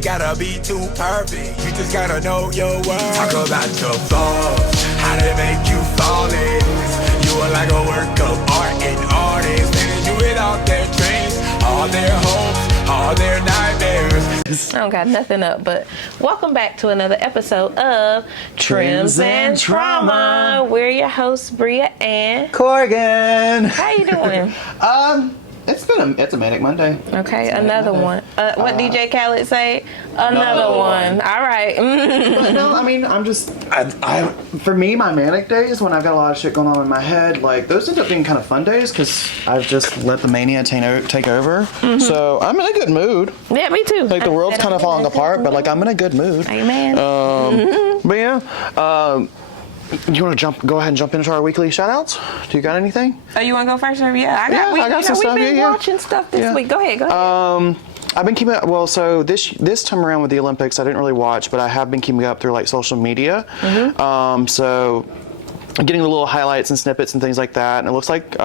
ain't gotta be too perfect. You just gotta know your worth. Talk about your flaws, how they make you flawless. You are like a work of art and artists. They do it off their dreams, all their hopes, all their nightmares. I don't got nothing up, but welcome back to another episode of Trims and Trauma. We're your hosts, Bria and Corgan. How you doing? It's a Manic Monday. Okay, another one. What DJ Khaled say? Another one. All right. But no, I mean, for me, my manic days when I've got a lot of shit going on in my head, like those end up being kind of fun days because I've just let the mania take over. Mm-hmm. So I'm in a good mood. Yeah, me too. Like the world's kind of falling apart, but like I'm in a good mood. Amen. But yeah. You want to go ahead and jump into our weekly shout-outs? Do you got anything? Oh, you want to go first? Yeah, I got some stuff. We've been watching stuff this week. Go ahead. I've been keeping so this time around with the Olympics, I didn't really watch, but I have been keeping up through like social media. Mm-hmm. So getting the little highlights and snippets and things like that, and it looks like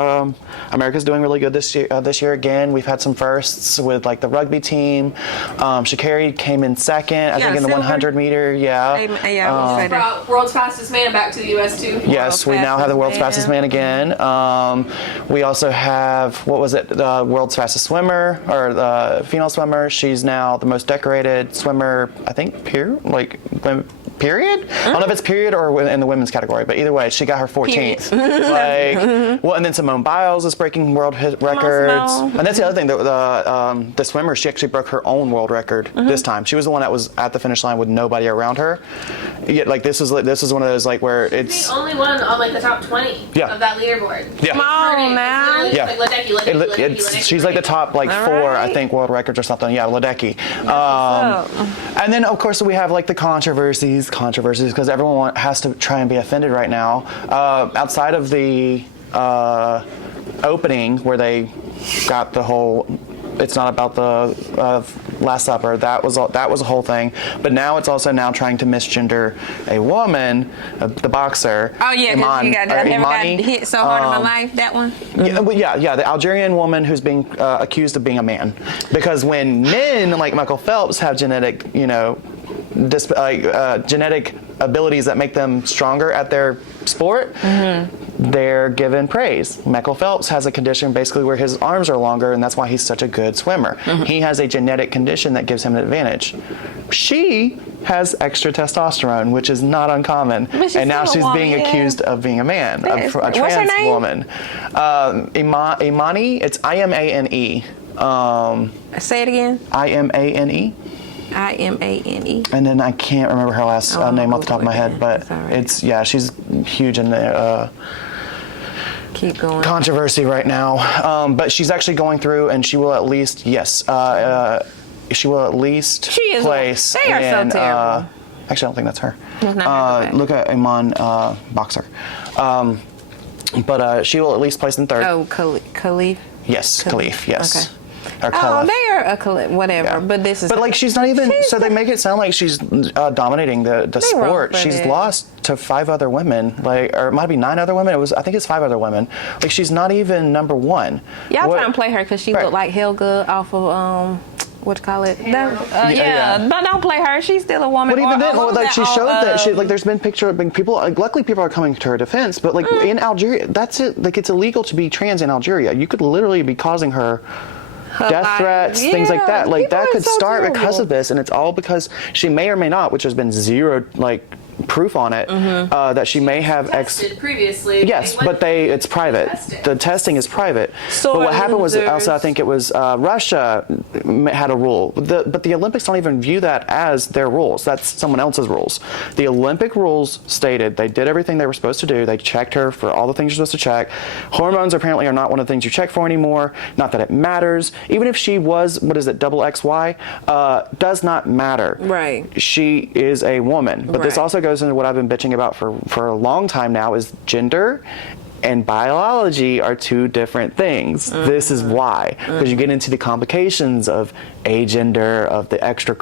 America's doing really good this year again. We've had some firsts with like the rugby team. Shacarri came in second, I think, in the 100 meter. World's fastest man back to the U.S. too. Yes, we now have the world's fastest man again. We also have, the world's fastest swimmer, or the female swimmer. She's now the most decorated swimmer, I think, period? I don't know if it's period or in the women's category, but either way, she got her 14th. And then Symone Biles is breaking world records. And that's the other thing, the swimmer, she actually broke her own world record this time. She was the one that was at the finish line with nobody around her. Yet, like this is one of those like where it's the only one on like the top 20 of that leaderboard. Yeah. Come on now. Yeah. Like Ledecky, she's like the top like four, I think, world records or something. Yeah, Ledecky. And then of course we have like the controversies because everyone has to try and be offended right now. Outside of the opening where they got the whole "it's not about the Last Supper," that was a whole thing. But now it's also trying to misgender a woman, the boxer. Oh yeah, because I never got hit so hard in my life. That one. Yeah, the Algerian woman who's being accused of being a man, because when men like Michael Phelps have genetic, genetic abilities that make them stronger at their sport, they're given praise. Michael Phelps has a condition basically where his arms are longer, and that's why he's such a good swimmer. He has a genetic condition that gives him an advantage. She has extra testosterone, which is not uncommon, and now she's being accused of being a man, a trans woman. Imane, it's Imane. Say it again. Imane. Imane. And then I can't remember her last name off the top of my head, but she's huge in the keep going controversy right now. But she's actually going through, and she will at least place. They are so terrible. Actually, I don't think that's her. Look at Imane boxer. But she will at least place in third. Oh, Khelif. Yes, Khelif. Yes. Okay. They are a whatever, yeah. But this is. But like, she's not even. So they make it sound like she's dominating the sport. She's lost to 5 other women, or it might be 9 other women. I think it's 5 other women. Like, she's not even number 1. Y'all trying to play her because she looked like Helga off of what you call it? But don't play her. She's still a woman. But even then, she showed that there's been people. Luckily, people are coming to her defense. But like in Algeria, that's it. Like, it's illegal to be trans in Algeria. You could literally be causing her death threats, things like that. Like, that could start because of this, and it's all because she may or may not, which has been zero proof on it, that she may have tested previously. Yes, but it's private. The testing is private. But what happened was also, I think it was Russia had a rule, but the Olympics don't even view that as their rules. That's someone else's rules. The Olympic rules stated they did everything they were supposed to do. They checked her for all the things you're supposed to check. Hormones apparently are not one of the things you check for anymore. Not that it matters. Even if she was, double XY, does not matter. Right. She is a woman. But this also goes into what I've been bitching about for a long time now, is gender and biology are 2 different things. This is why, because you get into the complications of agender, of the extra,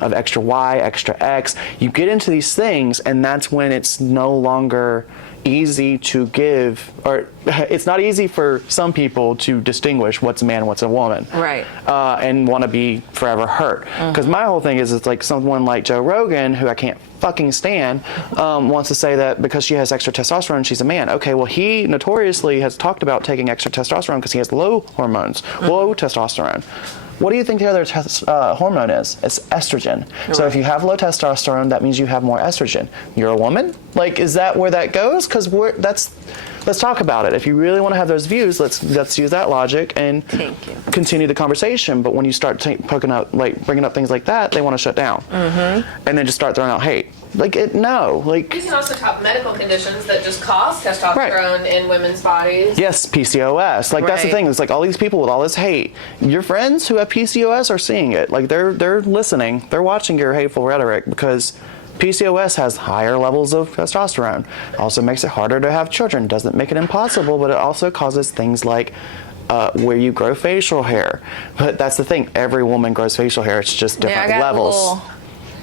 of extra Y, extra X. You get into these things, and that's when it's no longer easy to give, or it's not easy for some people to distinguish what's a man and what's a woman, right? And want to be forever hurt. Because my whole thing is, it's like someone like Joe Rogan, who I can't fucking stand, wants to say that because she has extra testosterone, she's a man. Okay, well, he notoriously has talked about taking extra testosterone because he has low hormones, low testosterone. What do you think the other hormone is? It's estrogen. Right. So if you have low testosterone, that means you have more estrogen. You're a woman? Like, is that where that goes? Because let's talk about it. If you really want to have those views, let's use that logic and continue the conversation. But when you start bringing up things like that, they want to shut down, and then just start throwing out hate. Like, no. Like, you can also talk medical conditions that just cause testosterone in women's bodies. Yes, PCOS. Like, that's the thing. It's like all these people with all this hate. Your friends who have PCOS are seeing it. Like, they're listening. They're watching your hateful rhetoric, because PCOS has higher levels of testosterone. Also makes it harder to have children. Doesn't make it impossible, but it also causes things like where you grow facial hair. But that's the thing. Every woman grows facial hair. It's just different levels.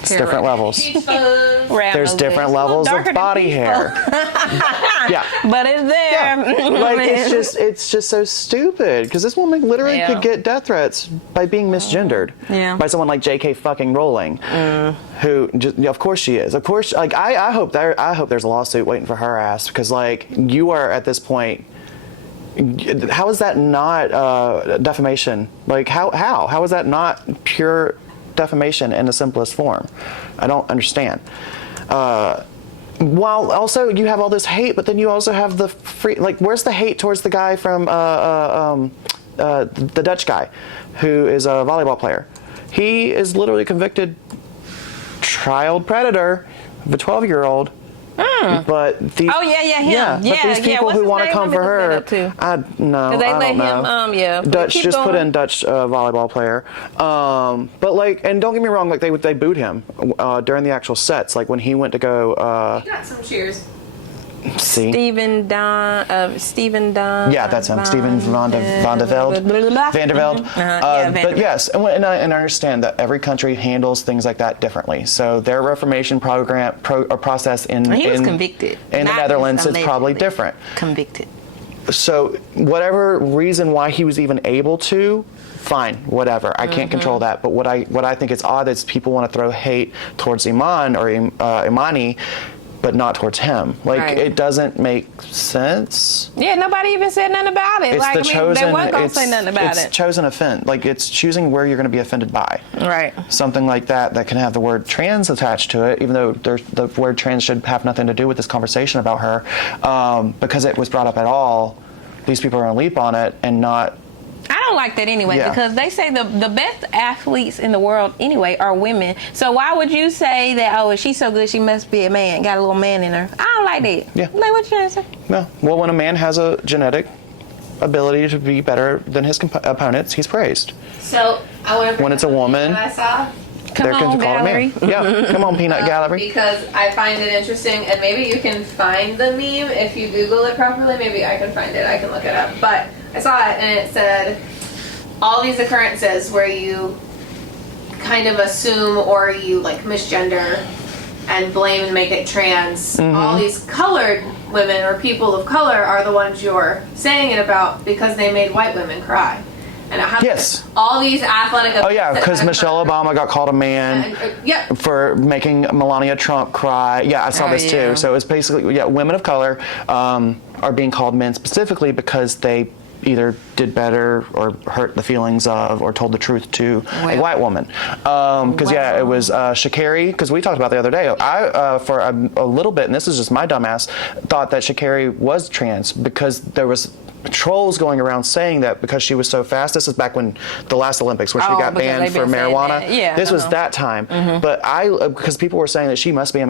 It's different levels. There's different levels of body hair. Yeah. But it's there. Yeah. Like, it's just so stupid, because this woman literally could get death threats by being misgendered by someone like J.K. fucking Rowling, who just, of course she is. Of course, like, I hope there's a lawsuit waiting for her ass, because, like, you are at this point. How is that not defamation? Like, how is that not pure defamation in the simplest form? I don't understand. While also you have all this hate, but then you also have the free, like, where's the hate towards the guy from the Dutch guy who is a volleyball player? He is literally convicted child predator of a 12-year-old. But these, but these people who want to come for her, I don't know. Dutch just put in Dutch volleyball player, but, like, and don't get me wrong, like, they booed him during the actual sets, like when he went to go. He got some cheers. See? Steven Don. Yeah, that's him. Steven Vandervelde. But yes, and I understand that every country handles things like that differently. So their Reformation process in convicted. In the Netherlands is probably different. Convicted. So whatever reason why he was even able to, fine, whatever. I can't control that. But what I think is odd is people want to throw hate towards Imane or Imane, but not towards him. Like, it doesn't make sense. Yeah, nobody even said nothing about it. It's like, they weren't going to say nothing about it. It's chosen offense. Like, it's choosing where you're going to be offended by. Right. Something like that can have the word trans attached to it, even though the word trans should have nothing to do with this conversation about her. Because it was brought up at all, these people are going to leap on it and not. I don't like that anyway, because they say the best athletes in the world anyway are women. So why would you say that, oh, if she's so good, she must be a man, got a little man in her? I don't like that. Yeah. Like, what you trying to say? No. Well, when a man has a genetic ability to be better than his opponents, he's praised. So I want to. When it's a woman, I saw. Come on, Gallery. Yeah, come on, Peanut Gallery. Because I find it interesting, and maybe you can find the meme if you Google it properly. Maybe I can find it. I can look it up. But I saw it, and it said all these occurrences where you kind of assume or you, like, misgender and blame and make it trans. All these colored women or people of color are the ones you're saying it about because they made white women cry. And it happens. All these athletic. Oh yeah, because Michelle Obama got called a man for making Melania Trump cry. Yeah, I saw this too. So it's basically women of color are being called men specifically because they either did better or hurt the feelings of or told the truth to a white woman. Because it was Shacarri, because we talked about the other day. I for a little bit, and this is just my dumbass, thought that Shacarri was trans because there was trolls going around saying that because she was so fast. This is back when the last Olympics where she got banned for marijuana. This was that time. But because people were saying that she must be a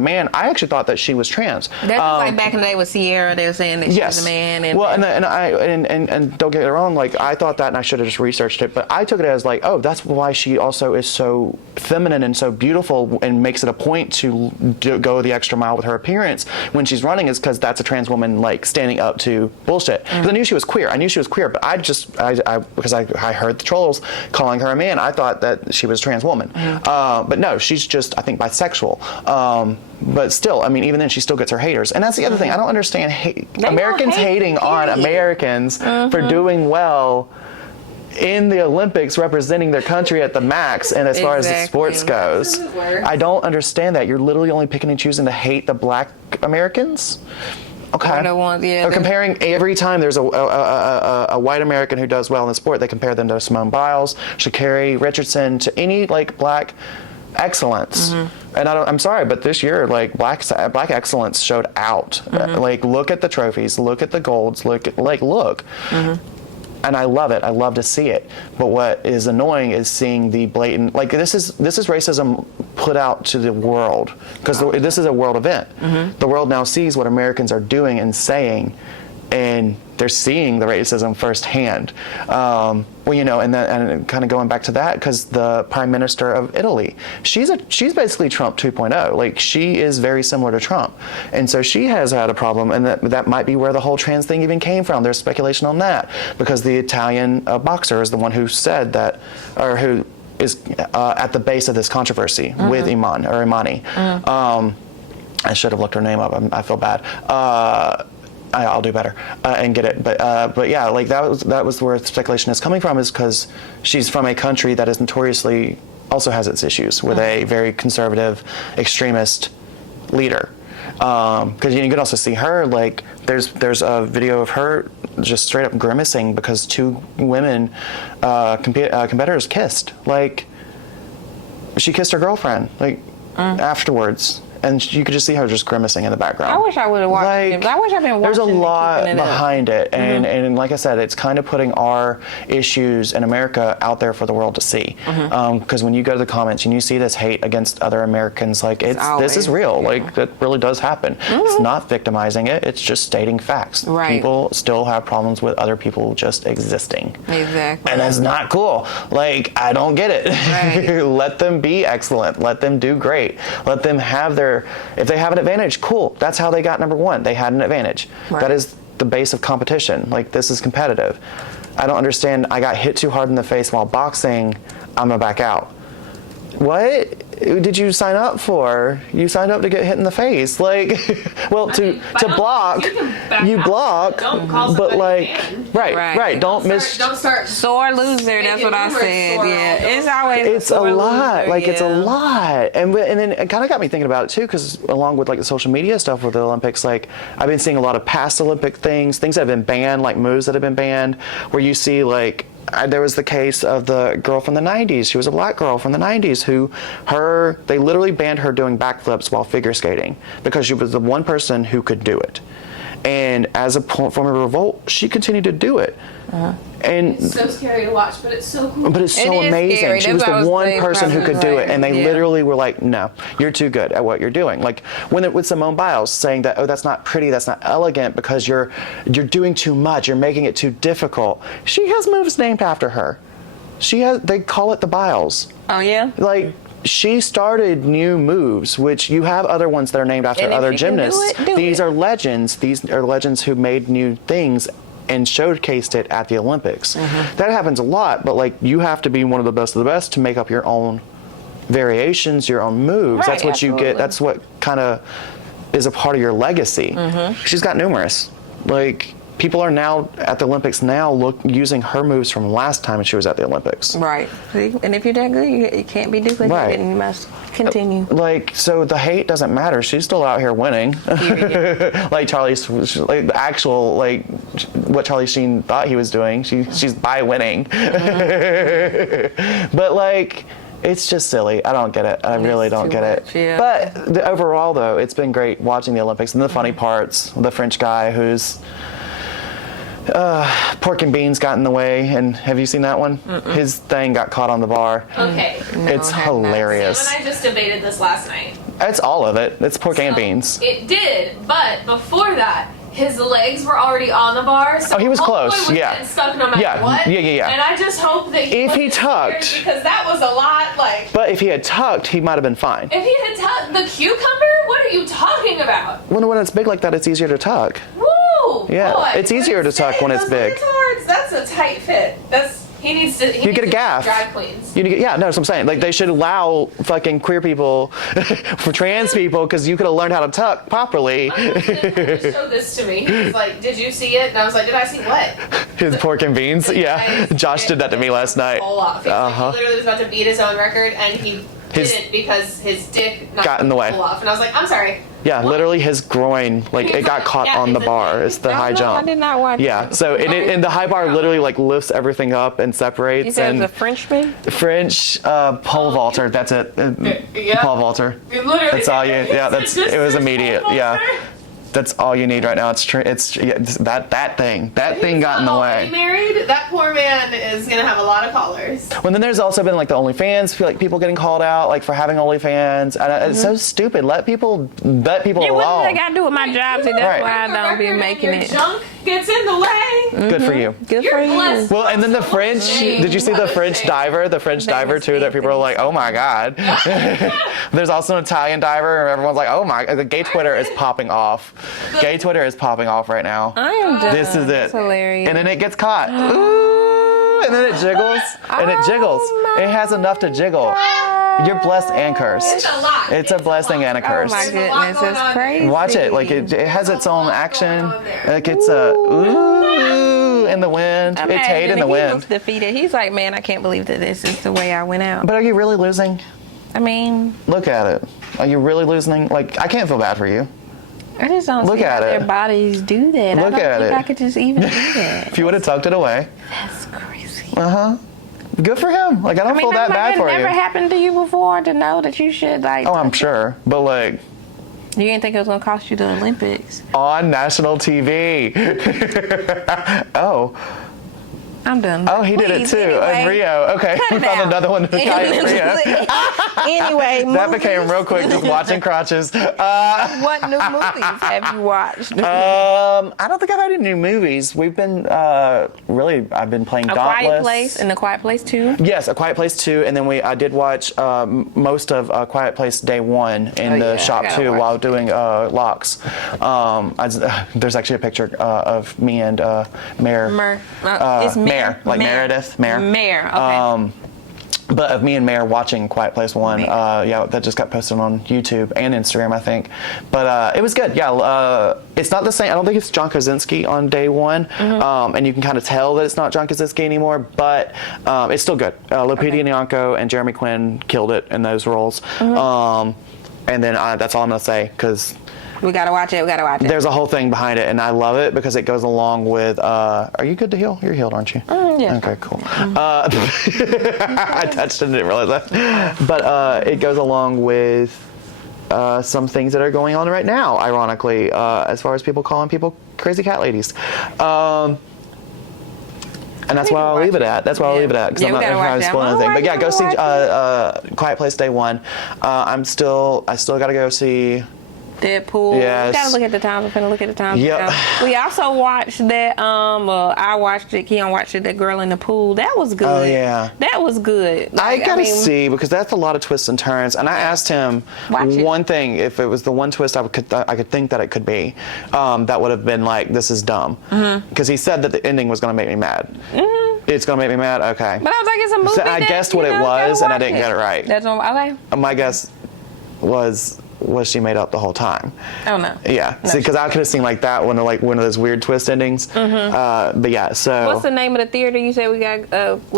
man, I actually thought that she was trans. That's like back in the day with Sierra, they were saying that she was a man. And don't get it wrong, like, I thought that, and I should have just researched it, but I took it as like, oh, that's why she also is so feminine and so beautiful and makes it a point to go the extra mile with her appearance when she's running, is because that's a trans woman, like, standing up to bullshit. Because I knew she was queer. But because I heard the trolls calling her a man, I thought that she was a trans woman. But no, she's just, I think, bisexual. But still, I mean, even then, she still gets her haters. And that's the other thing. I don't understand Americans hating on Americans for doing well in the Olympics, representing their country at the max, and as far as the sports goes. I don't understand that. You're literally only picking and choosing to hate the black Americans? Okay. Or comparing every time there's a white American who does well in the sport, they compare them to Symone Biles, Shacarri Richardson, to any like black excellence. And I'm sorry, but this year, like black excellence showed out. Like, look at the trophies, look at the golds, look. And I love it. I love to see it. But what is annoying is seeing the blatant, like, this is racism put out to the world, because this is a world event. The world now sees what Americans are doing and saying, and they're seeing the racism firsthand. Well, you know, and kind of going back to that, because the Prime Minister of Italy, she's basically Trump 2.0. Like, she is very similar to Trump, and so she has had a problem, and that might be where the whole trans thing even came from. There's speculation on that, because the Italian boxer is the one who said that, or who is at the base of this controversy with Imane. I should have looked her name up. I feel bad. I'll do better and get it, but yeah, like that was where the speculation is coming from, is because she's from a country that is notoriously also has its issues with a very conservative, extremist leader. Because you can also see her, like, there's a video of her just straight up grimacing because two women competitors kissed. Like, she kissed her girlfriend, like, afterwards. And you could just see her just grimacing in the background. I wish I would have watched it. I wish I'd been watching it. There's a lot behind it. And like I said, it's kind of putting our issues in America out there for the world to see. Because when you go to the comments and you see this hate against other Americans, like, this is real. Like, that really does happen. It's not victimizing it. It's just stating facts. People still have problems with other people just existing. Exactly. And that's not cool. Like, I don't get it. Let them be excellent. Let them do great. Let them have their, if they have an advantage, cool. That's how they got number one. They had an advantage. That is the base of competition. Like, this is competitive. I don't understand. I got hit too hard in the face while boxing, I'm gonna back out. What did you sign up for? You signed up to get hit in the face. Like, well, to block, you block, but like, right. Don't start sore loser. That's what I said. Yeah, it's always it's a lot. Like, it's a lot, and then it kind of got me thinking about it too, because along with like the social media stuff with the Olympics, like, I've been seeing a lot of past Olympic things that have been banned, like moves that have been banned, where you see like. There was the case of the girl from the 90s. She was a black girl from the 90s they literally banned her doing backflips while figure skating because she was the one person who could do it. And as a form of revolt, she continued to do it. And it's so scary to watch, but it's so cool. But it's so amazing. Scary. She was the one person who could do it, and they literally were like, "No, you're too good at what you're doing." Like with Symone Biles saying that, "Oh, that's not pretty, that's not elegant, because you're doing too much. You're making it too difficult." She has moves named after her. They call it the Biles. Oh yeah. Like, she started new moves, which you have other ones that are named after other gymnasts. These are legends. These are legends who made new things and showcased it at the Olympics. That happens a lot, but like, you have to be one of the best to make up your own variations, your own moves. That's what you get. That's what kind of is a part of your legacy. She's got numerous. Like, people are now at the Olympics using her moves from last time she was at the Olympics. Right. See? And if you're that good, you can't be duplicated, and you must continue. Like, so the hate doesn't matter. She's still out here winning. Like like the actual, like, what Charlie Sheen thought he was doing. She's by winning. But like, it's just silly. I don't get it. I really don't get it. Yeah. But overall, though, it's been great watching the Olympics. And the funny parts, the French guy who's pork and beans got in the way, and have you seen that one? His thing got caught on the bar. Okay. It's hilarious. Sam and I just debated this last night. It's all of it. It's pork and beans. It did, but before that, his legs were already on the bar. So he was close. Was getting stuck no matter what. Yeah. And I just hope that if he tucked, because that was a lot. Like, but if he had tucked, he might have been fine. If he had tucked the cucumber, what are you talking about? When it's big like that, it's easier to tuck. Woo! Oh, Yeah, boy. it's easier to tuck when it's big. That's a tight fit. He needs to. You get a gaff. Drag queens. No, that's what I'm saying. Like, they should allow fucking queer people, for trans people, because you could have learned how to tuck properly. My husband showed this to me. He was like, "Did you see it?" And I was like, "Did I see what?" His pork and beans. Yeah, Josh did that to me last night. Off. He literally was about to beat his own record, and he didn't because his dick got in the way. Off. And I was like, "I'm sorry." Yeah, what? Literally his groin, like, it got caught on the bar. It's the high jump. I did not watch it. So and the high bar literally, like, lifts everything up and separates. You said it's a Frenchman? French pole vaulter. That's it. Pole vaulter. That's all you. Yeah, it was immediate. Yeah. That's all you need right now. It's that thing. That thing got in the way. Married, that poor man is gonna have a lot of callers. Well, then there's also been like the OnlyFans. Feel like people getting called out like for having OnlyFans, and it's so stupid. Let people alone. What do they got to do with my job? See, that's why I don't be making it. Junk gets in the way. Good for you. Good for you. Well, and then the French. Did you see the French diver? The French diver too. That people are like, oh my god. There's also an Italian diver, and everyone's like, oh my. The gay Twitter is popping off. Gay Twitter is popping off right now. I am done. This is it. That's hilarious. And then it gets caught. Ooh, and then it jiggles. And it jiggles. It has enough to jiggle. You're blessed and cursed. It's a lot. It's a blessing and a curse. Oh my goodness, that's crazy. Watch it. Like it has its own action. Like it's a ooh in the wind. It's hate in the wind. He looks defeated. He's like, man, I can't believe that this is the way I went out. But are you really losing? I mean, look at it. Are you really losing? Like, I can't feel bad for you. I just don't see how their bodies do that. Look at it. I could just even do that. If you would have tucked it away. That's crazy. Good for him. Like, I don't feel that bad for you. It never happened to you before to know that you should, like... Oh, I'm sure. But, like... You didn't think it was going to cost you the Olympics? On national TV. Oh. I'm done. Oh, he did it too in Rio. Okay, we found another one in Rio. Anyway, that became real quick. Just watching crotches. What new movies have you watched? I don't think I've had any new movies. We've been I've been playing Dauntless. A Quiet Place and A Quiet Place 2. Yes, A Quiet Place 2, and then I did watch most of A Quiet Place Day 1 in the shop too while doing locks. There's actually a picture of me and Mare. It's Mare, like Meredith. Mare, okay. But of me and Mare watching Quiet Place 1, that just got posted on YouTube and Instagram, I think. But it was good, it's not the same. I don't think it's John Krasinski on Day 1, and you can kind of tell that it's not John Krasinski anymore, but it's still good. Lupita Nyong'o and Jeremy Quinn killed it in those roles. And then that's all I'm going to say, because... We gotta watch it. There's a whole thing behind it, and I love it because it goes along with. Are you good to heal? You're healed, aren't you? Yeah. Okay, cool. I touched it and didn't realize that. But it goes along with some things that are going on right now, ironically, as far as people calling people crazy cat ladies. And that's why I'll leave it at. That's why I'll leave it at, because I'm not trying to spoil anything. But yeah, go see Quiet Place Day 1. I still got to go see. Deadpool. Yes. We gotta look at the times. We're gonna look at the times. Yep. We also watched that. I watched it. Keon watched it. That Girl in the Pool. That was good. Oh yeah. That was good. I gotta see, because that's a lot of twists and turns. And I asked him one thing. If it was the one twist I could think that it could be, that would have been like, this is dumb. Because he said that the ending was gonna make me mad. It's gonna make me mad. Okay. But I was like, it's a movie. So I guessed what it was, and I didn't get it right. That's okay. My guess was she made up the whole time. Oh no. Yeah. See, because I could have seen like that one, like one of those weird twist endings. But yeah. So. What's the name of the theater you said we're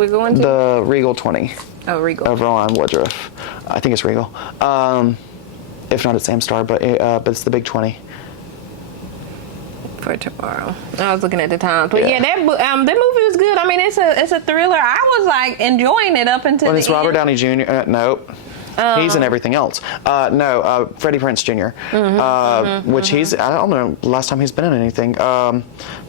going to? The Regal 20. Oh, Regal. Over on Woodruff. I think it's Regal. If not, it's Amstar, but it's the Big 20. For tomorrow. I was looking at the time, but that movie was good. I mean, it's a thriller. I was like enjoying it up until. When it's Robert Downey Jr. Nope. He's in everything else. Freddie Prinze Jr., which I don't know last time he's been in anything. But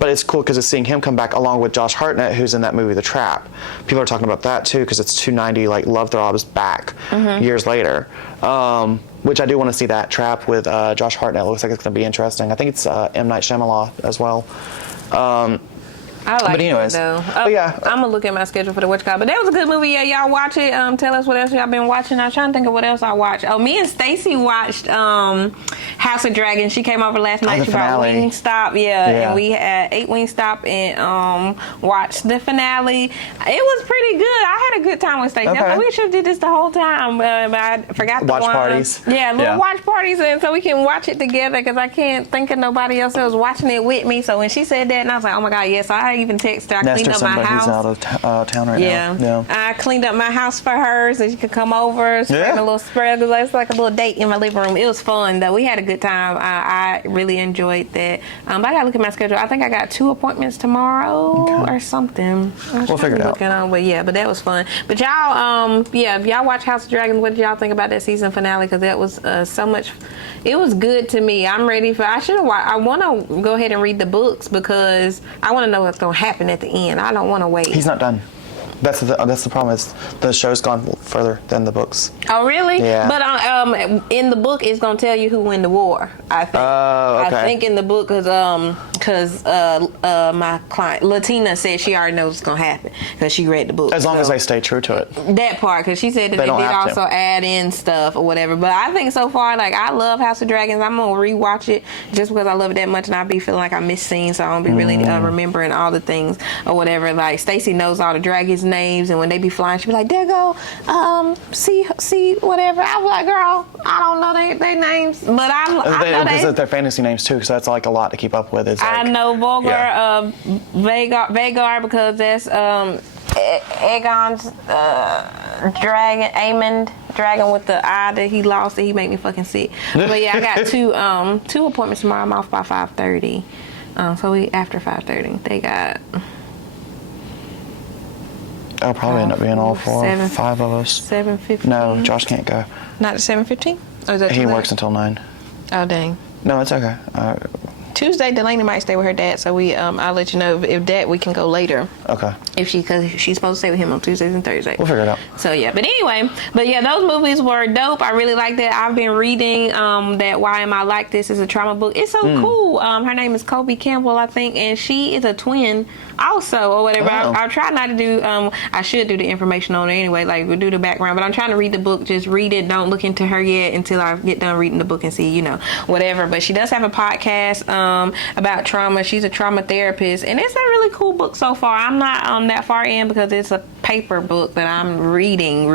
it's cool because it's seeing him come back along with Josh Hartnett, who's in that movie The Trap. People are talking about that too, because it's 290 like love throbs back years later. Which I do want to see that Trap with Josh Hartnett. Looks like it's going to be interesting. I think it's M. Night Shyamalan as well. I like but anyways, it though. But yeah, I'm gonna look at my schedule for the What You Call. But that was a good movie. Yeah, y'all watch it. Tell us what else y'all been watching. I'm trying to think of what else I watched. Oh, me and Stacy watched House of Dragons. She came over last night. She brought Wingstop. Yeah, and we ate Wingstop and watched the finale. It was pretty good. I had a good time with Stacy. Okay. I thought we should have did this the whole time, but I forgot the watch one. Parties. Yeah, little watch parties, and so we can watch it together because I can't think of nobody else that was watching it with me. So when she said that, and I was like, oh my God, yes. So I even texted her. I cleaned up my house. Who's out of town right now. Yeah. I cleaned up my house for her so she could come over, spread a little spread. It's like a little date in my living room. It was fun though. We had a good time. I really enjoyed that. But I gotta look at my schedule. I think I got 2 appointments tomorrow or something. We'll figure it out. But that was fun. But y'all, if y'all watch House of Dragons, what did y'all think about that season finale? Because that was so much. It was good to me. I'm ready for. I want to go ahead and read the books because I want to know what's gonna happen at the end. I don't want to wait. He's not done. That's the problem. Is the show's gone further than the books. Oh, really? Yeah. But in the book, it's gonna tell you who won the war. I think. Oh, okay. I think in the book, because my client Latina said she already knows what's gonna happen because she read the book. As long as they stay true to it. That part, because she said that they did also add in stuff or whatever. But I think so far, like I love House of Dragons. I'm gonna rewatch it just because I love it that much, and I be feeling like I miss scenes, so I don't be really remembering all the things or whatever. Like Stacey knows all the dragons' names, and when they be flying, she be like, "There go, see whatever." I was like, "Girl, I don't know their names, but I know because they're fantasy names too, because that's like a lot to keep up with. It's like, I know Volgar, Vagar because that's Aegon's dragon, Aemond dragon with the eye that he lost that he made me fucking sick. But yeah, I got two appointments tomorrow. I'm off by 5:30. So we after 5:30. They got. I'll probably end up being all 5 of us. 7:15. No, Josh can't go. Not at 7:15. Or is that he works until 9. Oh dang. No, it's okay. Tuesday, Delaney might stay with her dad, so I'll let you know if that we can go later. Okay. Because she's supposed to stay with him on Tuesdays and Thursdays. We'll figure it out. So yeah, but those movies were dope. I really like that. I've been reading that Why Am I Like This is a trauma book. It's so cool. Her name is Kobe Campbell, I think, and she is a twin also or whatever. Oh. I'll try not to do. I should do the information on it anyway. Like we'll do the background, but I'm trying to read the book. Just read it. Don't look into her yet until I get done reading the book and see whatever. But she does have a podcast about trauma. She's a trauma therapist, and it's a really cool book so far. I'm not that far in because it's a paper book that I'm reading.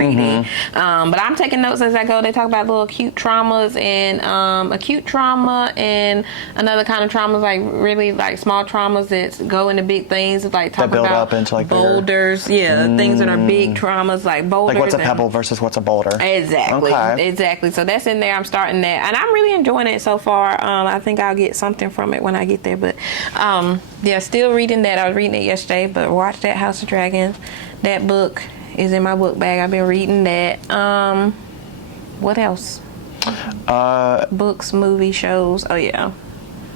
But I'm taking notes as I go. They talk about little acute traumas and acute trauma and another kind of traumas, like really like small traumas that go into big things. Like talk that build about up into like boulders, things that are big traumas like boulders. Like what's a pebble versus what's a boulder? Exactly. Okay. Exactly. So that's in there. I'm starting that, and I'm really enjoying it so far. I think I'll get something from it when I get there. But still reading that. I was reading it yesterday, but watch that House of Dragons. That book is in my book bag. I've been reading that. What else? Books, movies, shows. Oh yeah.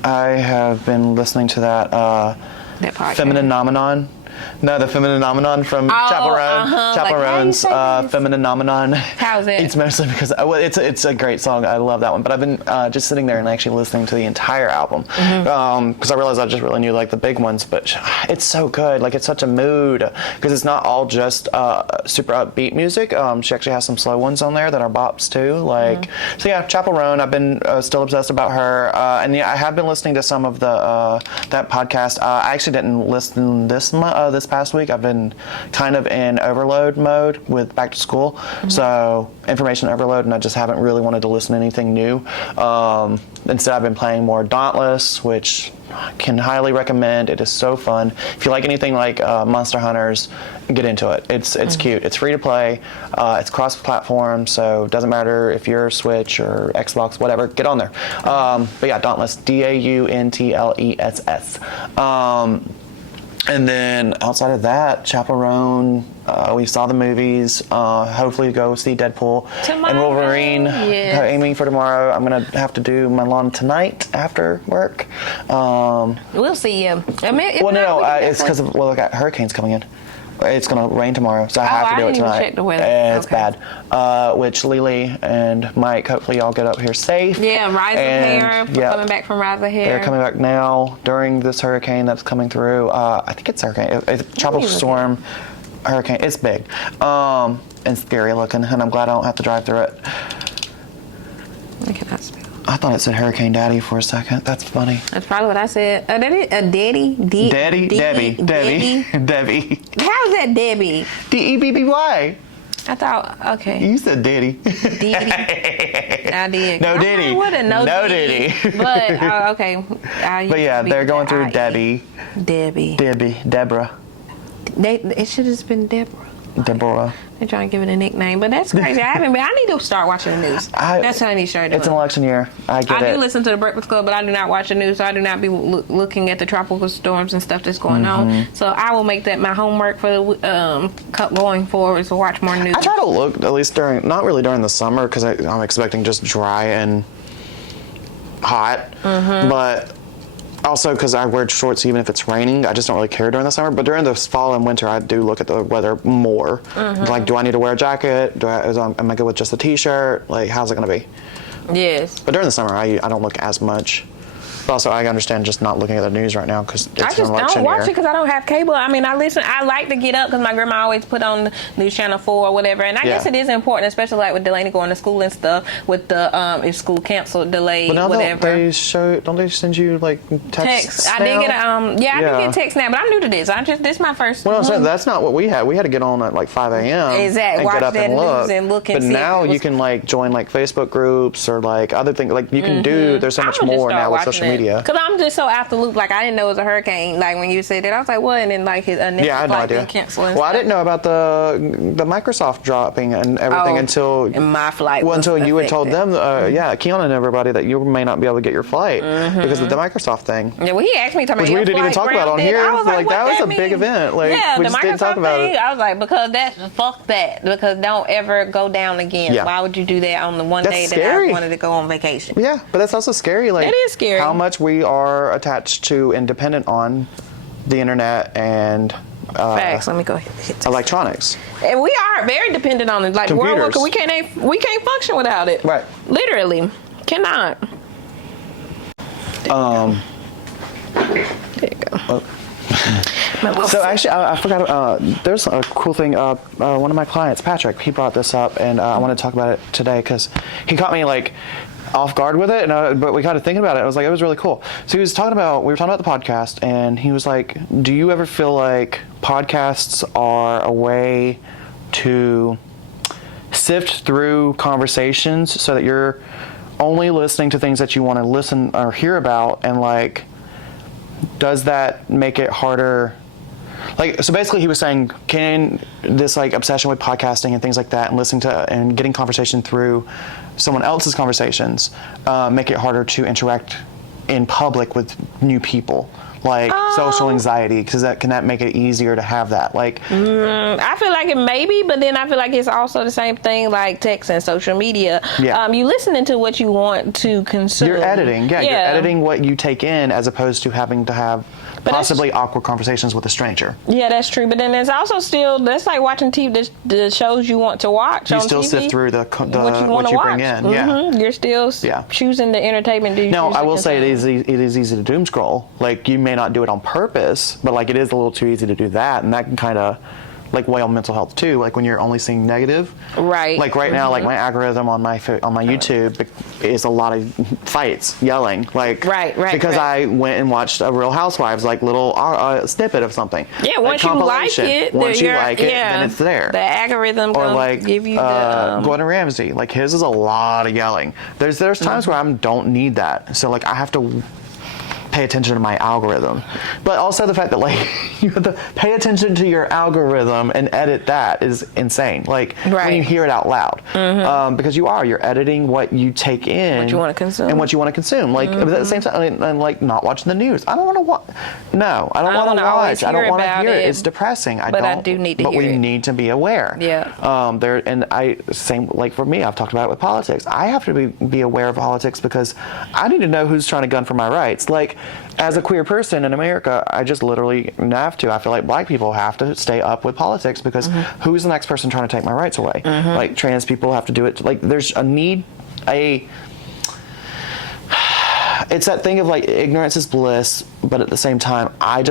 I have been listening to that podcast. Feminine Nomenon. No, the Feminine Nomenon from Chapel Roan. Chapel Roan's Feminine Nomenon. How's it? It's mostly because it's a great song. I love that one. But I've been just sitting there and actually listening to the entire album because I realized I just really knew like the big ones. But it's so good. Like it's such a mood because it's not all just super upbeat music. She actually has some slow ones on there that are bops too. Like so yeah, Chapel Roan. I've been still obsessed about her. And yeah, I have been listening to some of the that podcast. I actually didn't listen this past week. I've been kind of in overload mode with back to school, so information overload, and I just haven't really wanted to listen to anything new. Instead, I've been playing more Dauntless, which I can highly recommend. It is so fun. If you like anything like Monster Hunters, get into it. It's cute. It's free to play. It's cross-platform, so it doesn't matter if you're Switch or Xbox, whatever. Get on there. But yeah, Dauntless, Dauntless. And then outside of that, Chapel Roan, we saw the movies. Hopefully go see Deadpool and Wolverine. Yes. Aiming for tomorrow. I'm going to have to do my lawn tonight after work. We'll see you. It's because of, I got hurricanes coming in. It's going to rain tomorrow, so I have to do it tonight. Even check the weather. It's bad. Which Lily and Mike, hopefully y'all get up here safe. Yeah, Rise of Hair, coming back from Rise of Hair. They're coming back now during this hurricane that's coming through. I think it's a hurricane. It's a tropical storm hurricane. It's big and scary looking, and I'm glad I don't have to drive through it. I cannot spell. I thought it said Hurricane Daddy for a second. That's funny. That's probably what I said. Daddy? Debbie. Debbie. How is that Debbie? Debby. I thought, okay. You said Diddy. Diddy. I did. No Diddy. What a no Diddy. But, okay. But yeah, they're going through Debbie. Deborah. It should have been Deborah. They're trying to give it a nickname, but that's crazy. I need to start watching the news. That's what I need to start doing. It's an election year. I do listen to the Breakfast Club, but I do not watch the news, so I do not be looking at the tropical storms and stuff that's going on. So I will make that my homework for the going forward, is to watch more news. I try to look, at least not really during the summer, because I'm expecting just dry and hot, but also because I wear shorts even if it's raining. I just don't really care during the summer. But during the fall and winter, I do look at the weather more. Like, do I need to wear a jacket? Am I good with just a t-shirt? Like, how's it going to be? Yes. But during the summer, I don't look as much. But also, I understand just not looking at the news right now because it's an election year. I just don't watch it because I don't have cable. I mean, I like to get up because my grandma always put on the News Channel 4 or whatever. And I guess it is important, especially like with Delaney going to school and stuff, with the if school canceled, delayed, but now whatever. Don't they send you like texts? I did get I did get text now, but I'm new to this. This is my first. Well, I'm saying that's not what we had. We had to get on at like 5 a.m. Exactly. and watch get up that and look. news and look and but see now you can like join like Facebook groups or like other things. Like you can do. There's so much more now with social media. Because I'm just so out the loop. Like I didn't know it was a hurricane. Like when you said that, I was like, what? And then like his I had no idea. Canceling. Well, I didn't know about the Microsoft dropping and everything until my flight. Until you had told them, Keon and everybody that you may not be able to get your flight because of the Microsoft thing. Yeah, well, he asked me which we didn't even talk about on here. I was like that was a big event. Like we just didn't talk about it. I was like, because fuck that. Because don't ever go down again. Yeah. Why would you do that on the one day that I wanted to go on vacation? Yeah, but that's also scary. Like it is scary. How much we are attached to and dependent on the internet and facts. Let me go hit electronics. And we are very dependent on it. Like computers. We can't function without it. Right. Literally cannot. There you go. So actually, I forgot. There's a cool thing. One of my clients, Patrick, he brought this up, and I want to talk about it today because he caught me like off guard with it, but we got to thinking about it. I was like, it was really cool. So we were talking about the podcast, and he was like, do you ever feel like podcasts are a way to sift through conversations so that you're only listening to things that you want to listen or hear about, and like, does that make it harder? Like, so basically he was saying, can this like obsession with podcasting and things like that and listening to and getting conversation through someone else's conversations make it harder to interact in public with new people? Like social anxiety, because can that make it easier to have that? Like, I feel like it maybe, but then I feel like it's also the same thing like text and social media. Yeah. You listening to what you want to consume. You're editing, you're editing what you take in as opposed to having to have possibly awkward conversations with a stranger. Yeah, that's true. But then there's also that's like watching TV, the shows you want to watch. You on still TV, sift through what you bring in. Yeah, you're still choosing the entertainment. No, I will say it is easy to doom scroll. Like you may not do it on purpose, but like it is a little too easy to do that, and that can kind of like weigh on mental health too. Like when you're only seeing negative. Right. Like right now, like my algorithm on my YouTube is a lot of fights, yelling. Like right. Because I went and watched a Real Housewives like little snippet of something. Yeah. Once you like it, then it's there. The algorithm or give you the Gordon Ramsay. Like his is a lot of yelling. There's times where I don't need that. So like I have to pay attention to my algorithm, but also the fact that like you have to pay attention to your algorithm and edit that is insane. Like when you hear it out loud, because you're editing what you take in, what you want to consume, and what you want to consume. Like but at the same time, and like not watching the news. I don't want to watch. No, I don't want to watch. I don't want to hear it. It's depressing. I do need to hear it. But we need to be aware. Yeah. Same like for me. I've talked about it with politics. I have to be aware of politics because I need to know who's trying to gun for my rights. Like as a queer person in America, I just literally have to. I feel like black people have to stay up with politics because who's the next person trying to take my rights away? Like trans people have to do it. Like there's it's that thing of like ignorance is bliss, but at the same time, I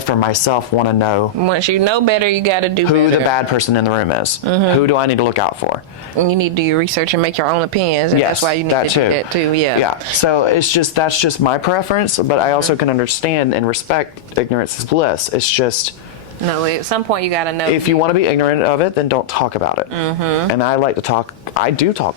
for myself want to know. Once you know better, you got to do who better. the bad person in the room is. Who do I need to look out for? And you need to do your research and make your own opinions. And that's why you need to do that too. Yeah. Yeah. So that's just my preference, but I also can understand and respect ignorance is bliss. It's just. No, at some point you got to know. If you want to be ignorant of it, then don't talk about it. And I like to talk. I do talk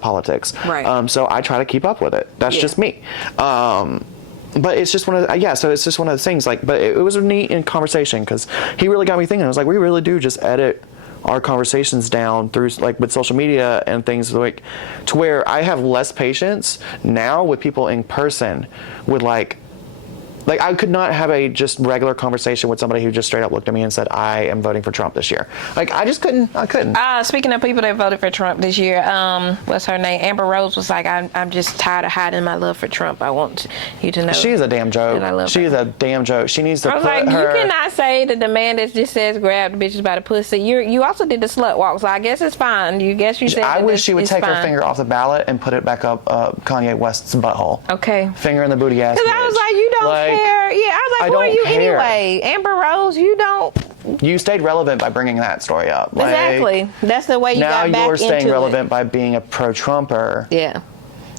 politics. Right. So I try to keep up with it. That's just me. But it's just one of so it's just one of those things. Like, but it was a neat conversation because he really got me thinking. I was like, we really do just edit our conversations down through like with social media and things like to where I have less patience now with people in person with like I could not have a just regular conversation with somebody who just straight up looked at me and said, I am voting for Trump this year. Like, I just couldn't. Speaking of people that voted for Trump this year, what's her name? Amber Rose was like, I'm just tired of hiding my love for Trump. I want you to know. She's a damn joke. She's a damn joke. She needs to I was put like, her... you cannot say that the man that just says grab the bitches by the pussy. You also did the slut walk, so I guess it's fine. You said I wish she would take fine. her finger off the ballot and put it back up Kanye West's butthole. Okay. Finger in the booty ass. Because I was like, you don't care. Yeah, I was like, who are you anyway? Amber Rose, you don't. You stayed relevant by bringing that story up. Exactly. That's the way you got back into it. Now you're staying relevant by being a pro-Trumper. Yeah.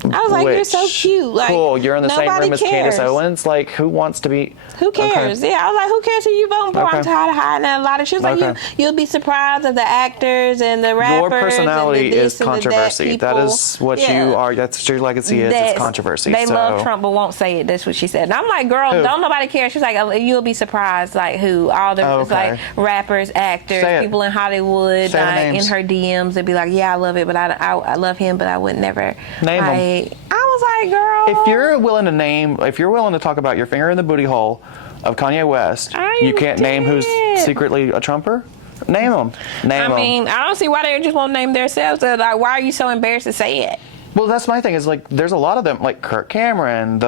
I was like, you're so cute. Like, cool, you're in the same room as cares. Candace Owens. Like, who wants to be... Who cares? Okay. Yeah, I was like, who cares who you voting for? I'm tired of hiding a lot of shit. She was like, you'll be surprised at the actors and the rappers. Your personality and the is controversy. That is what you are. That's what your legacy is. It's controversy. They love Trump but won't say it. That's what she said. And I'm like, girl, don't nobody care. She's like, you'll be surprised. Like, who? All the like rappers, actors, people in Hollywood, like, in her DMs. They'd be like, yeah, I love it, but I love him, but I would never. Name him. I was like, girl. If you're willing to talk about your finger in the booty hole of Kanye West, you can't name who's secretly a Trumper? Name them. I mean, I don't see why they just won't name themselves. Like, why are you so embarrassed to say it? Well, that's my thing. Is like, there's a lot of them, like Kirk Cameron,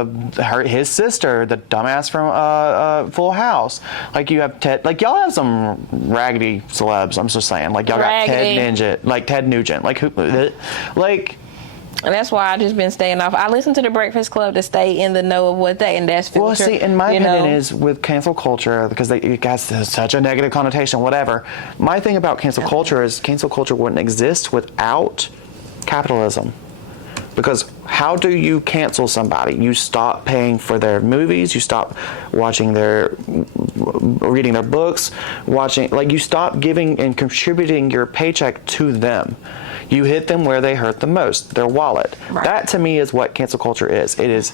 his sister, the dumbass from Full House. Like, you have Ted. Like, y'all have some raggedy celebs. I'm just saying. Like, y'all got Ted Nugent. Like, who? Like. And that's why I just been staying off. I listen to the Breakfast Club to stay in the know of what they, and that's filter. Well, see, in my opinion is with cancel culture, because it got such a negative connotation, whatever. My thing about cancel culture is cancel culture wouldn't exist without capitalism. Because how do you cancel somebody? You stop paying for their movies, you stop reading their books, you stop giving and contributing your paycheck to them. You hit them where they hurt the most, their wallet. Right. That to me is what cancel culture is. It is,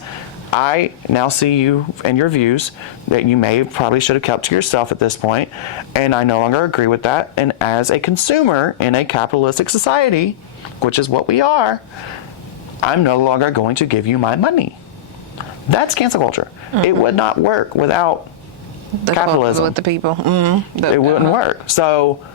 I now see you and your views that you probably should have kept to yourself at this point, and I no longer agree with that. And as a consumer in a capitalistic society, which is what we are, I'm no longer going to give you my money. That's cancel culture. Mm-hmm. It would not work without capitalism. With the people. It wouldn't work. So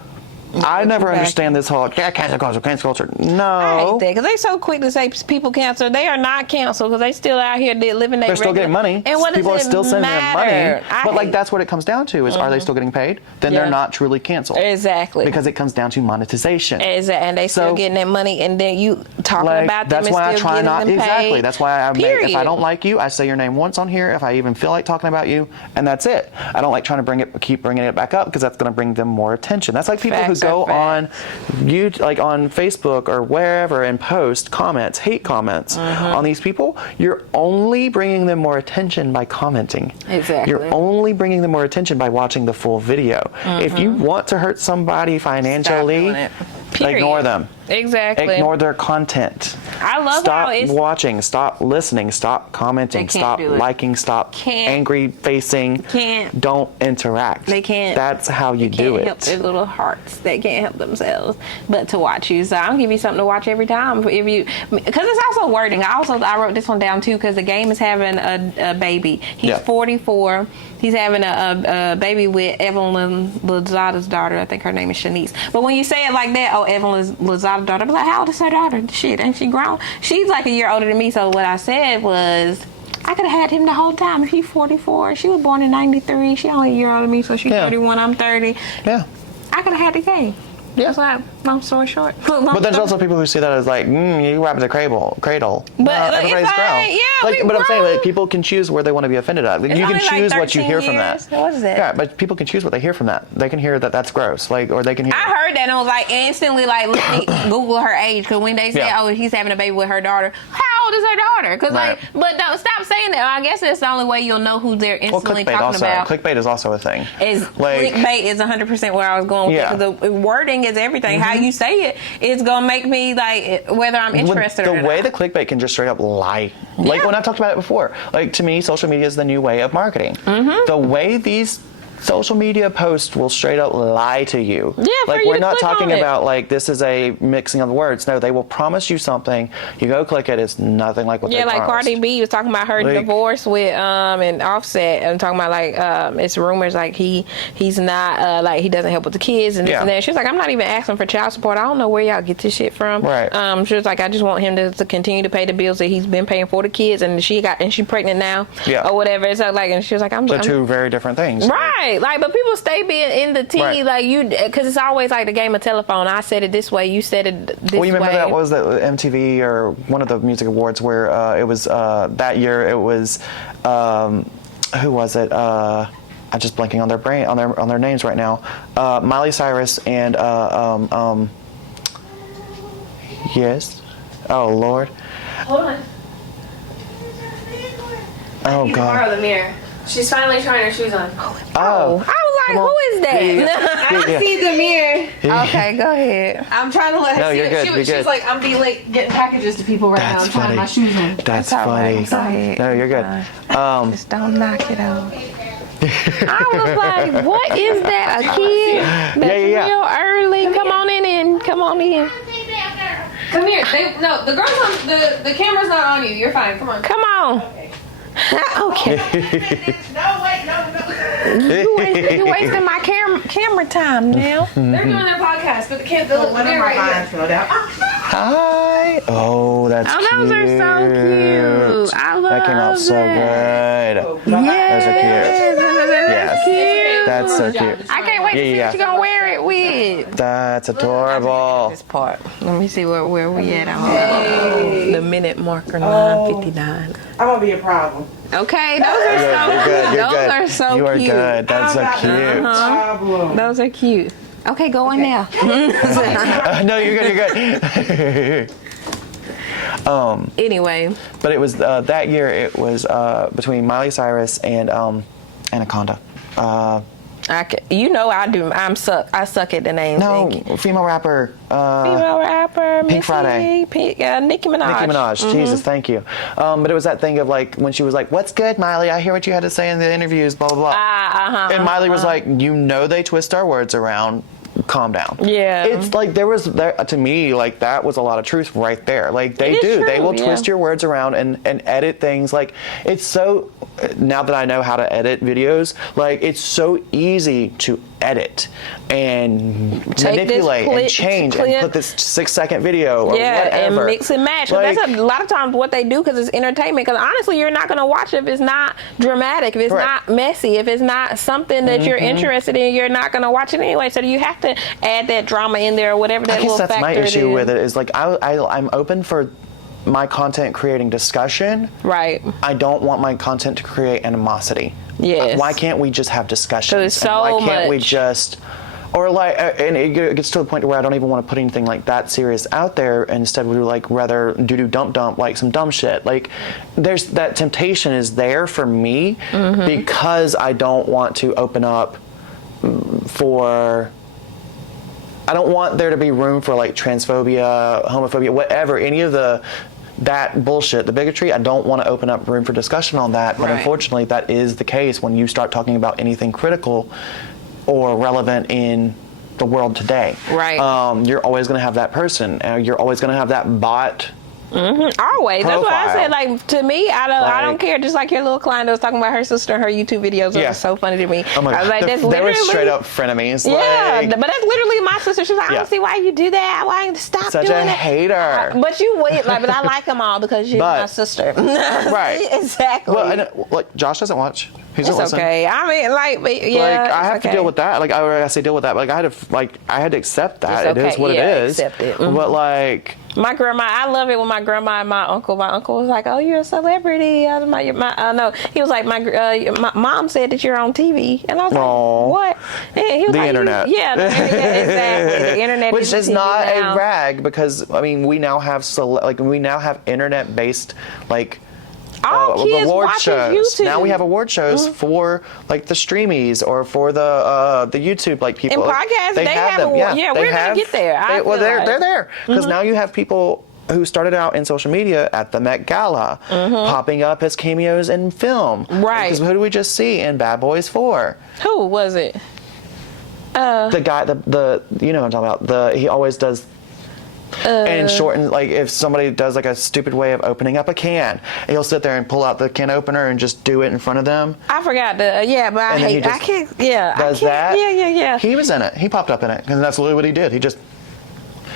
I never understand this whole cancel culture. No. I hate that because they so quick to say people cancel. They are not canceled because they still out here living their They're still getting money. And what people are still sending matter? them money. But that's what it comes down to is are they still getting paid? Then they're not truly canceled. Exactly. Because it comes down to monetization. Exactly. And they still getting that money, and then you talking about them. That's why I try not exactly. That's why if I don't like you, I say your name once on here. If I even feel like talking about you, and that's it. I don't like trying to keep bringing it back up because that's going to bring them more attention. That's like people who go on on Facebook or wherever and post comments, hate comments on these people. You're only bringing them more attention by commenting. Exactly. You're only bringing them more attention by watching the full video. If you want to hurt somebody financially, ignore them. Exactly. Ignore their content. I love stop watching, stop listening, stop commenting, stop liking, stop angry facing. Don't interact. They can't. That's how you do it. They can't help their little hearts. They can't help themselves but to watch you. So I'll give you something to watch every time. Because it's also wording. I wrote this one down too because the game is having a baby. He's 44. He's having a baby with Evelyn Lozada's daughter. I think her name is Shanice. But when you say it like that, Evelyn Lozada's daughter, I'm like, how old is her daughter? Shit, ain't she grown? She's like a year older than me. So what I said was, I could have had him the whole time. He's 44. She was born in 93. She only a year older than me, so she's 31. I'm 30. Yeah. I could have had the game. Yeah. That's why, long story short. But there's also people who see that as like, you wrap the cradle. But everybody's grown. Yeah, but I'm saying like, people can choose where they want to be offended at. You can choose what you hear from that. What is that? Yeah, but people can choose what they hear from that. They can hear that that's gross, like, or they can hear. I heard that and I was like instantly like, let me Google her age, because when they say, oh, he's having a baby with her daughter, how old is her daughter? Because but don't stop saying that. I guess that's the only way you'll know who they're instantly talking about. Clickbait is also a thing. Clickbait is 100% where I was going with it, because the wording is everything. How you say it is gonna make me like whether I'm interested or not. The way the clickbait can just straight up lie. Like when I've talked about it before. Like to me, social media is the new way of marketing. The way these social media posts will straight up lie to you. Yeah, like we're not talking about like this is a mixing of words. No, they will promise you something. You go click it, it's nothing like what they promised. Yeah, like Cardi B was talking about her divorce with and Offset, and talking about like it's rumors like he's not like he doesn't help with the kids and this and that. She was like, I'm not even asking for child support. I don't know where y'all get this shit from. Right. She was like, I just want him to continue to pay the bills that he's been paying for the kids, and she's pregnant now or whatever. So like, and she was like, I'm two very different things. Right. Like, but people stay being in the tea, like you, because it's always like the game of telephone. I said it this way, you said it this way. Well, you remember that was the MTV or one of the music awards where it was that year. It was who was it? I'm just blanking on their names right now. Miley Cyrus and yes. Oh Lord. Hold on. Oh God. Borrow the mirror. She's finally trying her shoes on. Oh, I was like, who is that? I see the mirror. Okay, go ahead. I'm trying to let her see you're it. good. She's like, I'm be late getting packages to people right now. I'm trying my shoes on. That's funny. Go ahead. No, you're good. Just don't knock it off. I was like, what is that? A kid? That's real early. Come on in. Come here. No, the girl's on. The camera's not on you. You're fine. Come on. Come on. Okay. No. You wasting my camera time now. They're doing their podcast, but the kids look right here. Hi. Oh, that's cute. Those are so cute. I love that came out so good. Yes. That's so cute. I can't wait to see what you're gonna wear it with. That's adorable. This part. Let me see where we at on the minute marker, 9:59. I'm gonna be a problem. Okay, those are so cute. Those are so cute. You are good. That's so cute. Those are cute. Okay, go on now. No, you're good. Anyway. But it was that year. It was between Miley Cyrus and Anaconda. I do. I suck at the names. No, female rapper. Pink Friday. Nicki Minaj. Nicki Minaj. Jesus, thank you. But it was that thing of like when she was like, "What's good, Miley? I hear what you had to say in the interviews." Blah blah blah. And Miley was like, they twist our words around. Calm down. Yeah. It's like there to me, like that was a lot of truth right there. Like they will twist your words around and edit things. Like it's so, now that I know how to edit videos, like it's so easy to edit and manipulate and change and put this 6-second video or whatever. And mix and match. Like, that's a lot of times what they do because it's entertainment. Because honestly, you're not going to watch it if it's not dramatic, if it's not messy, if it's not something that you're interested in, you're not going to watch it anyway. So you have to add that drama in there or whatever that little factor is. I guess that's my issue with it is like I'm open for my content creating discussion. Right. I don't want my content to create animosity. Yes. Why can't we just have discussions? There's so why can't we just, or like, and it gets to the point where I don't even want to put anything like that serious out there. And instead, we like rather do dump like some dumb shit. Like, there's that temptation is there for me because I don't want to open up for. I don't want there to be room for like transphobia, homophobia, whatever, any of that bullshit, the bigotry. I don't want to open up room for discussion on that, but unfortunately that is the case when you start talking about anything critical or relevant in the world today. Right. You're always going to have that person. You're always going to have that bot Always. That's what I said. Like, to me, I don't care. Just like your little client that was talking about her sister and her YouTube videos. It was so funny to me. Oh my God. I was like, that's they literally... were straight up frenemies. Yeah, like, but that's literally my sister. She's like, I don't see why you do that. Why you stop such doing a that? hater. But you wait, like, but I like them all because she's my sister. Right. Exactly. Well, and, like, Josh doesn't watch. He's it's okay. I mean, like, yeah. Like, I have to deal with that. Like, I say deal with that. But, like, I had to accept that. It's okay. It is what it is. Accept it. But like. My grandma, I love it when my grandma and my uncle was like, "Oh, you're a celebrity." No, he was like, my mom said that you're on TV, and I was like, "What?" And he was the like, internet. Exactly. The internet, which is not now. A rag because I mean we now have internet based like. Award shows. YouTube. Now we have award shows for like the streamies or for the YouTube like people. And podcasts, they have them. We're gonna get there. They're there because now you have people who started out in social media at the Met Gala, popping up as cameos in film. Right. Because who do we just see in Bad Boys 4? Who was it? The guy, the you know what I'm talking about. He always does. And shorten, like if somebody does like a stupid way of opening up a can, he'll sit there and pull out the can opener and just do it in front of them. I forgot but I can't. Does that? Yeah. He was in it. He popped up in it because that's literally what he did. He just.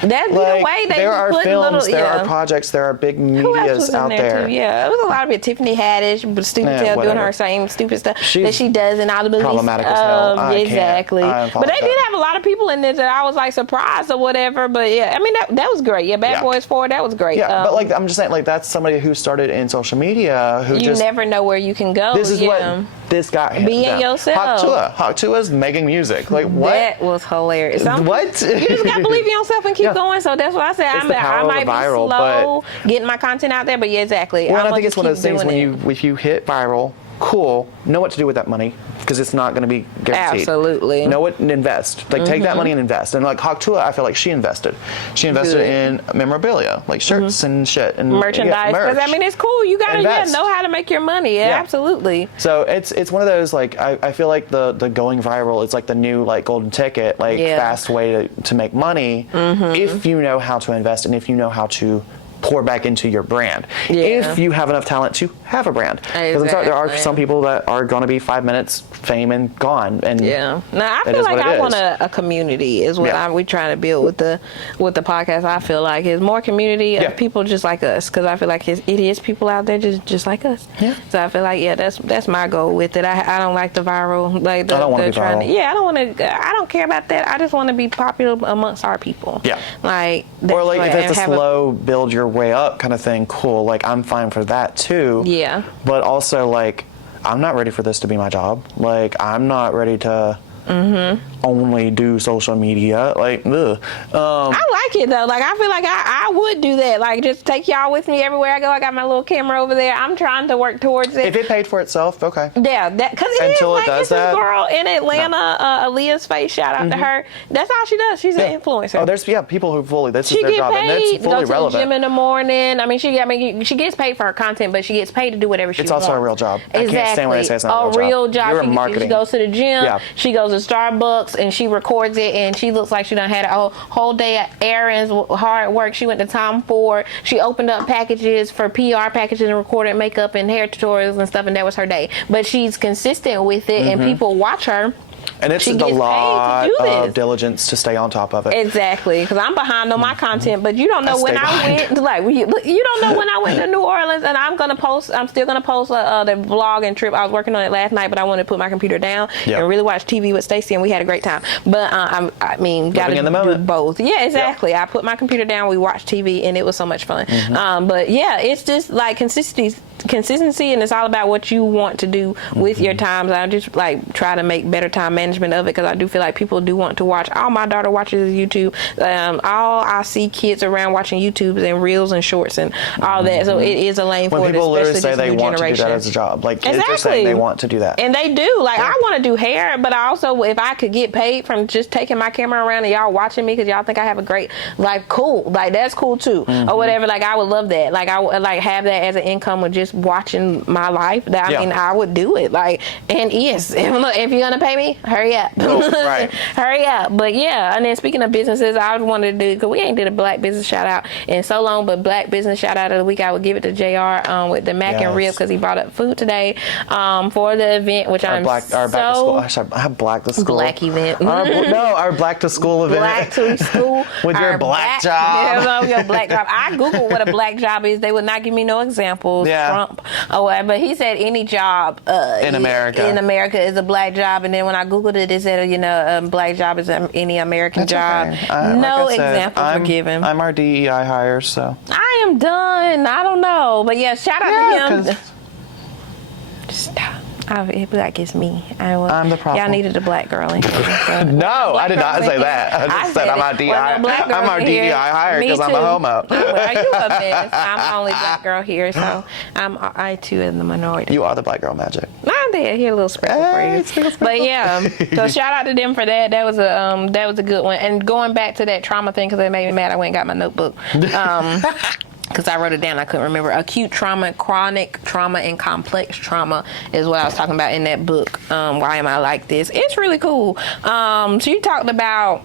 That's the way they there are put films, there are projects, there are big medias out there. Too? Yeah, it was a lot of it. Tiffany Haddish, but stupid tail doing her same stupid stuff that she does in all the movies. Problematic as hell. Exactly. But they did have a lot of people in there that I was like surprised or whatever. But yeah, I mean that was great. Yeah, Bad Boys 4, that was great. Yeah, but like I'm just saying, like that's somebody who started in social media who you never know where you can go. This is what this got. Being yourself. Haktua's making music. Like what? That was hilarious. What? You just gotta believe in yourself and keep going. So that's why I said I might be slow getting my content out there, but yeah, exactly. Well, I think it's one of those things if you hit viral, cool, know what to do with that money because it's not going to be guaranteed. Absolutely. Know what and invest. Like take that money and invest. And like Haktua, I feel like she invested. She invested in memorabilia, like shirts and shit and merchandise. Because I mean, it's cool. You gotta know how to make your money. Yeah, absolutely. So it's one of those like I feel like the going viral is like the new like golden ticket, like fast way to make money if you know how to invest and if you know how to pour back into your brand. If you have enough talent to have a brand. Because there are some people that are going to be 5 minutes fame and gone. And now I feel like I want a community is what we're trying to build with the podcast. I feel like it's more community of people just like us because I feel like it is people out there just like us. So I feel like that's my goal with it. I don't like the viral I don't want to be viral. I don't care about that. I just want to be popular amongst our people. Like or like if it's a slow build your way up kind of thing, cool. Like I'm fine for that too. But also like I'm not ready for this to be my job. Like I'm not ready to only do social media. Like, ugh. I like it though. Like I feel like I would do that. Like just take y'all with me everywhere I go. I got my little camera over there. I'm trying to work towards it. If it paid for itself, okay. Yeah, because it Until is like it does this girl in Atlanta, Alea's Face. Shout out to her. That's all she does. She's an influencer. Oh, there's people who fully this is their job, and that's fully relevant. Go to the gym in the morning. I mean, she gets paid for her content, but she gets paid to do whatever she wants. It's also a real job. Exactly. I can't stand when I say it's not a real job. You're marketing. She goes to the gym. She goes to Starbucks and she records it, and she looks like she done had a whole day of errands, hard work. She went to Tom Ford. She opened up packages for PR packages and recorded makeup and hair tutorials and stuff, and that was her day. But she's consistent with it, and people watch her. And it's a lot of diligence to stay on top of it. Exactly, because I'm behind on my content, but you don't know when I went. Like you don't know when I went to New Orleans, and I'm still gonna post the vlog and trip. I was working on it last night, but I wanted to put my computer down and really watch TV with Stacey, and we had a great time. But I mean, gotta do both. Yeah, exactly. I put my computer down, we watched TV, and it was so much fun. But yeah, it's just like consistency, and it's all about what you want to do with your times. I just like try to make better time management of it because I do feel like people do want to watch. All my daughter watches is YouTube. All I see kids around watching YouTubes and reels and shorts and all that. So it is a lane for it, people literally especially say they want to do that as a job. Like they're saying they want to do that, and they do. Like I want to do hair, but I also, if I could get paid from just taking my camera around and y'all watching me because y'all think I have a great life, cool. Like that's cool too, or whatever. Like I would love that. Like I would like have that as an income with just just watching my life, that I mean, I would do it. Like, and yes, if you're gonna pay me, hurry up. Right. Hurry up. But yeah, and then speaking of businesses, I wanted to do, because we ain't did a black business shout out in so long, but black business shout out of the week, I would give it to JR with the mac and ribs, because he brought up food today for the event, which I'm Back to school. Actually, I have black to school. Black event. Our black to school event. Black to school. With your black job. Yeah, your black job. I Googled what a black job is. They would not give me no examples. Yeah. Trump or whatever. But he said any job in America is a black job. And then when I Googled it, it said, black job is any American job. Okay. No like examples were given. I'm our DEI hire, so. I am done. I don't know. But yeah, shout out to him. Stop. It'd be like it's me. I'm the problem. Y'all needed a black girl in here. No, I did not say that. I just said I'm our DEI. I'm our DEI hire because I'm a homo. Well, you a mess. I'm the only black girl here, so I too am the minority. You are the black girl magic. I did. Here a little sprinkle for you. But yeah, so shout out to them for that. That was a good one. And going back to that trauma thing, because it made me mad. I went and got my notebook. Because I wrote it down, I couldn't remember. Acute trauma, chronic trauma, and complex trauma is what I was talking about in that book. Why am I like this? It's really cool. So you talked about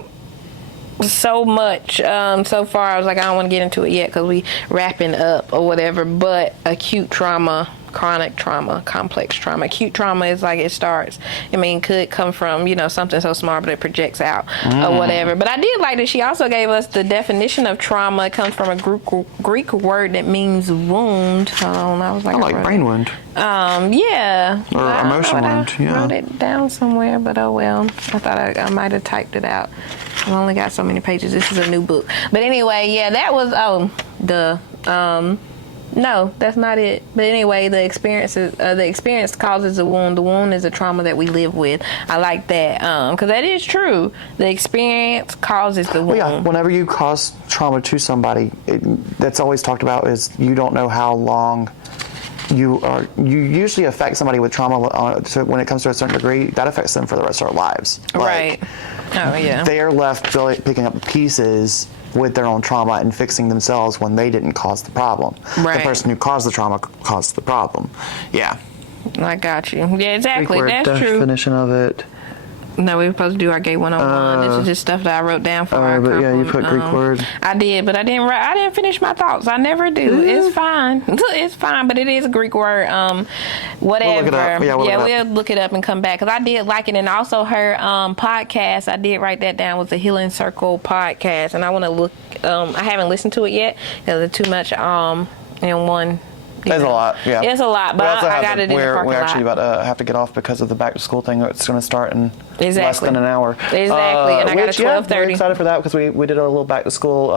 so much so far. I was like, I don't want to get into it yet because we wrapping up or whatever. But acute trauma, chronic trauma, complex trauma. Acute trauma is like it starts. Could come from, something so small, but it projects out or whatever. But I did like that she also gave us the definition of trauma. It comes from a Greek word that means wound. I was like, brain wound. Yeah. Or emotion wound. I wrote it down somewhere, but oh well. I thought I might have typed it out. I've only got so many pages. This is a new book. But anyway, yeah, that was no, that's not it. But anyway, the experience causes a wound. The wound is a trauma that we live with. I like that because that is true. The experience causes the wound. Well, yeah, whenever you cause trauma to somebody, that's always talked about is you don't know how long you usually affect somebody with trauma so when it comes to a certain degree, that affects them for the rest of their lives. Right. Oh, yeah. They are left picking up pieces with their own trauma and fixing themselves when they didn't cause the problem. Right. The person who caused the trauma caused the problem. Yeah. I got you. Yeah, exactly. That's true. Definition of it. No, we were supposed to do our gay 101. This is just stuff that I wrote down for our but yeah, you put Greek word. I did, but I didn't finish my thoughts. I never do. It's fine. It's fine, but it is a Greek word. Whatever. We'll look it up and come back because I did like it, and also her podcast. I did write that down. Was the Healing Circle podcast, and I want to look. I haven't listened to it yet because there's too much in one. There's a lot, yeah. It's a lot, but I got it in the parking lot. We're actually about to have to get off because of the back to school thing. It's going to start in less than an hour. Exactly, and I got a 12:30. We're excited for that because we did a little back to school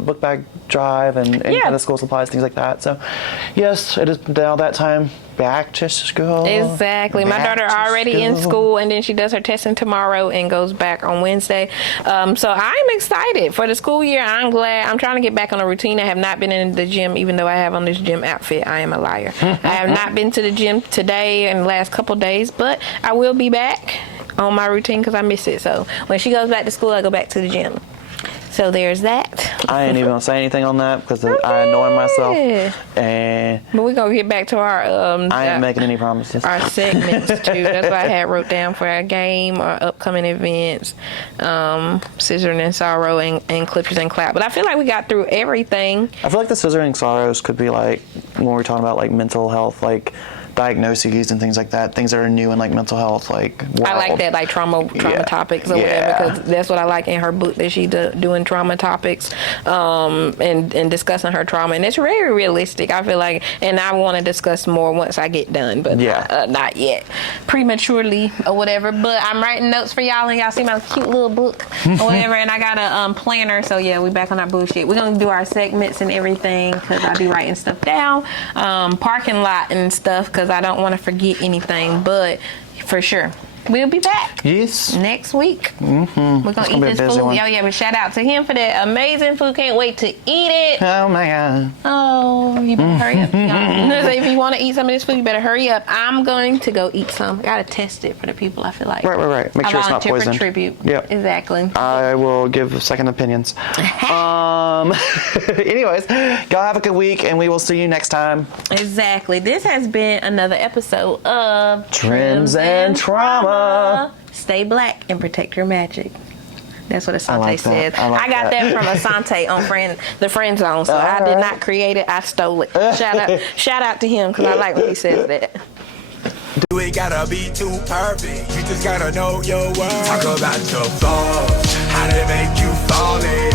book bag drive and kind of school supplies, things like that. So, yes, it is now that time. Back to school. Exactly. My daughter already in school, and then she does her testing tomorrow and goes back on Wednesday. So I'm excited for the school year. I'm glad. I'm trying to get back on a routine. I have not been in the gym, even though I have on this gym outfit. I am a liar. I have not been to the gym today and the last couple days, but I will be back on my routine because I miss it. So when she goes back to school, I go back to the gym. So there's that. I ain't even gonna say anything on that because I annoy myself. And but we're gonna get back to our I ain't making any promises. Our segments too. That's what I had wrote down for our game, our upcoming events, Scissoring and Sorrow, and Clippers and Clap. But I feel like we got through everything. I feel like the Scissoring Sorrows could be like when we're talking about like mental health, like diagnoses and things like that, things that are new in like mental health, like world. I like that, like trauma topics or whatever, because that's what I like in her book, that she doing trauma topics and discussing her trauma, and it's very realistic, I feel like, and I want to discuss more once I get done, but not yet, prematurely or whatever. But I'm writing notes for y'all, and y'all see my cute little book or whatever, and I got a planner, so yeah, we back on our bullshit. We're gonna do our segments and everything because I be writing stuff down, parking lot and stuff, because I don't want to forget anything, but for sure we'll be back. Yes. Next week. Mm-hmm. We're going to eat this food. Oh, yeah, but shout out to him for that amazing food. Can't wait to eat it. Oh, my God. Oh, you better hurry up. If you want to eat some of this food, you better hurry up. I'm going to go eat some. I got to test it for the people, I feel like. Right. Make sure it's not poisoned. For tribute. Yep. Exactly. I will give second opinions. Anyways, y'all have a good week, and we will see you next time. Exactly. This has been another episode of Trims and Trauma. Stay black and protect your magic. That's what Asante like said. I got that from Asante on the Friend Zone, so I did not create it. I stole it. Shout out to him, because I like when he says that. You ain't gotta be too perfect, you just gotta know your worth. Talk about your flaws, how they make you flawless.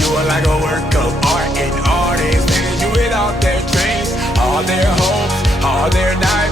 You are like a work of art and artists, and you with all their dreams, all their hopes, all their nights.